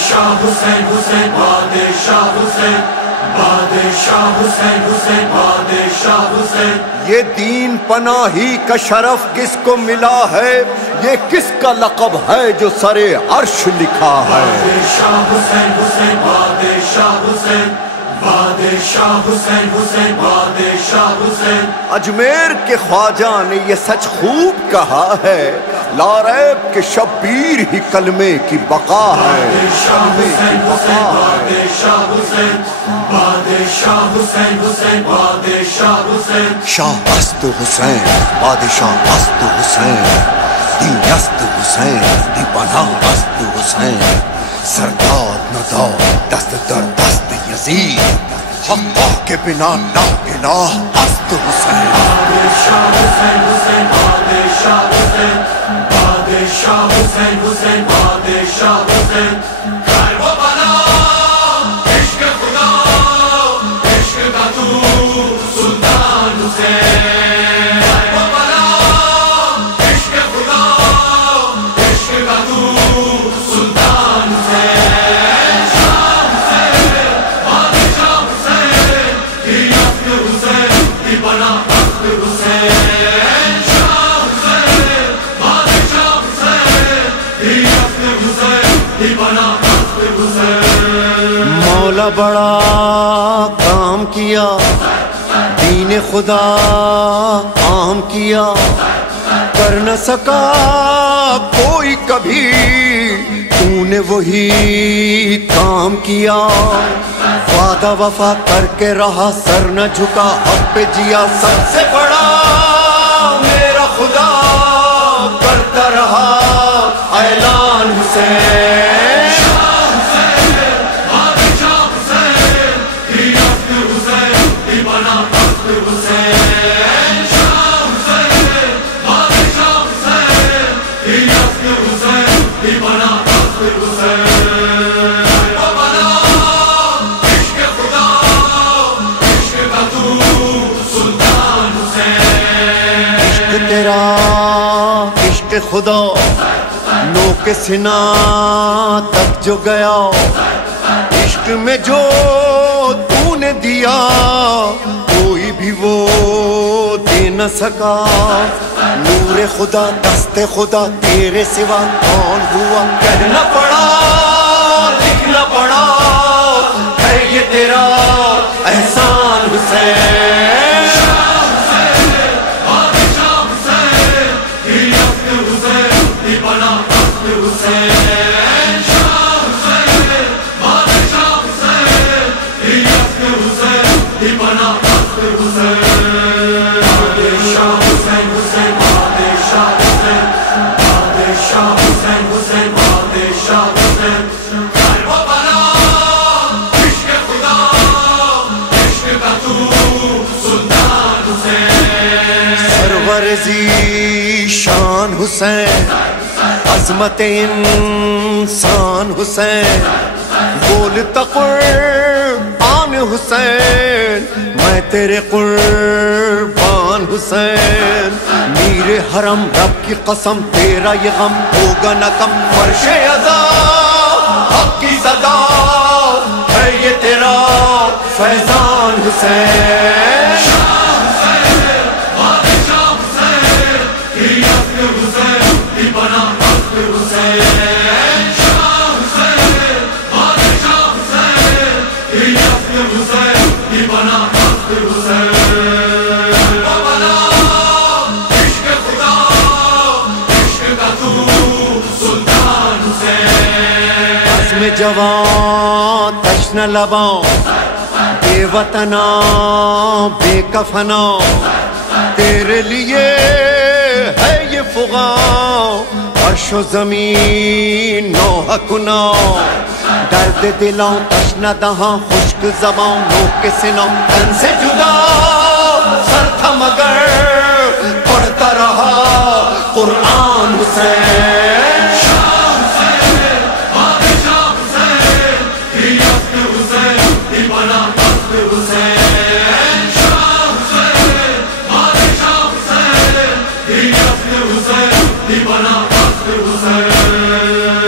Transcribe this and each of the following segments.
بادشاہ حسین حسین بادشاہ حسین بادشاہ حسین حسین بادشاہ حسین. یہ دین پناہی کا شرف کس کو ملا ہے؟ یہ کس کا لقب ہے جو سرے عرش لکھا ہے؟ بادشاہ حسین حسین بادشاہ حسین بادشاہ حسین حسین بادشاہ حسین. اجمیر کے خواجہ نے یہ سچ خوب کہا ہے، لا ریب کہ شبیر ہی کلمے کی بقا ہے. بادشاہ حسین حسین بادشاہ حسین بادشاہ حسین حسین بادشاہ حسین. شاہ است حسین بادشاہ است حسین، دین است حسین دی پناہ است حسین. سردار ندا دست در دست یزید، اللہ کے بنا لا الہ است حسین. بادشاہ حسین حسین بادشاہ حسین بادشاہ حسین حسین بادشاہ حسین. خیر و بلا عشق خدا عشق کا تو سلطان حسین. خیر و بلا عشق خدا عشق کا تو سلطان حسین. شاہ حسین بادشاہ حسین دی افت حسین دی بنا افت حسین. شاہ حسین بادشاہ حسین دی افت حسین دی بنا افت حسین. مولا بڑا کام کیا، دین خدا عام کیا، کر نہ سکا کوئی کبھی، تو نے وہی کام کیا. وعدہ وفا کر کے رہا، سر نہ جھکا، حق پہ جیا. سب سے بڑا میرا خدا کرتا رہا اعلان حسین. تیرا عشق خدا نو کے سنا تک جو گیا، عشق میں جو تو نے دیا کوئی بھی وہ دے نہ سکا. نور خدا دست خدا تیرے سوا کون ہوا، کہنا پڑا لکھنا پڑا ہے یہ تیرا احسان حسین. سرورزی شان حسین، عظمت انسان حسین، بولتا قربان حسین، میں تیرے قربان حسین. میر حرم رب کی قسم تیرا یہ غم ہوگا نہ کم. فرش عزا حق کی صدا ہے یہ تیرا فیضان حسین. جوان تشن لباں بے وطنا بے کفنا، تیرے لیے ہے یہ فغاں عرش و زمین نوحہ کنا. درد دلاں تشن دہاں خشک زباں نو کے سنا، تن سے جدا سر تھا مگر پڑھتا رہا قرآن حسین.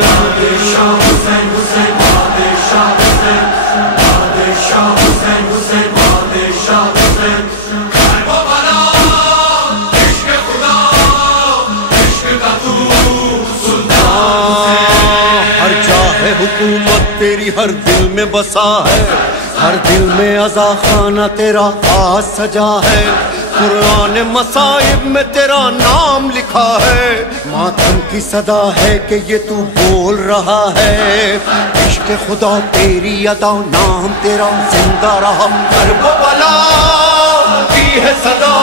بادشاہ حسین حسین نے بسا ہے، ہر دل میں عزا خانہ تیرا آج سجا ہے، قرآن مصائب میں تیرا نام لکھا ہے، ماتم کی صدا ہے کہ یہ تو بول رہا ہے، عشق خدا تیری ادا نام تیرا زندہ رہا، کربلا کی ہے صدا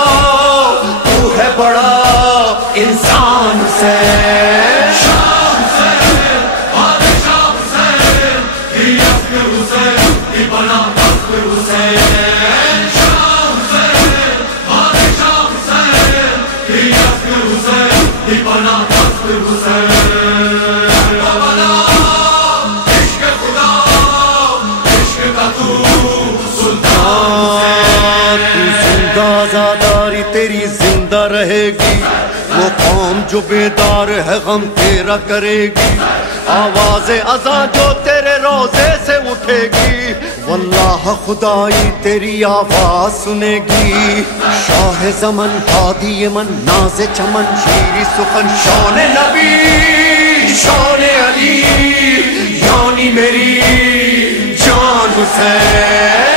تو ہے بڑا انسان سے، آزاداری تیری زندہ رہے گی، وہ قوم جو بیدار ہے غم تیرا کرے گی، آواز اذاں جو تیرے روزے سے اٹھے گی، واللہ خدائی تیری آواز سنے گی، شاہ زمن ہادی من ناز چمن شیری سخن شان نبی شان علی یعنی میری جان حسین،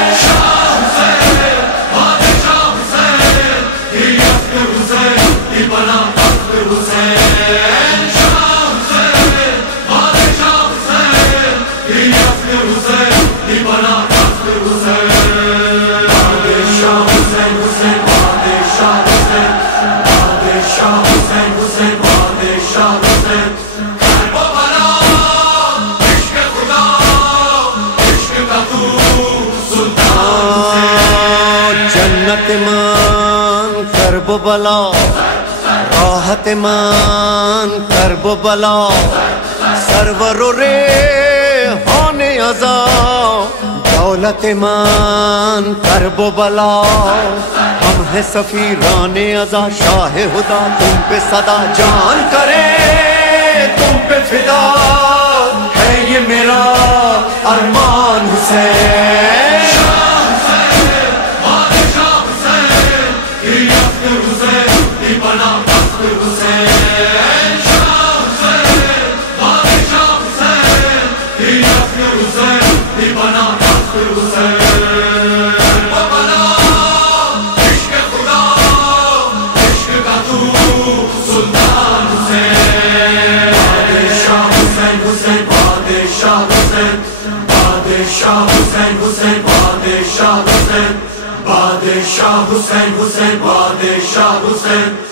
جنت مان کرب بلا راحت مان کرب بلا، سرور و ریحان عزا دولت مان کرب بلا، ہم ہیں سفیران عزا شاہ خدا تم پہ صدا جان کرے تم پہ فدا ہے یہ میرا ارمان حسین، بادشاہ حسین حسین بادشاہ حسین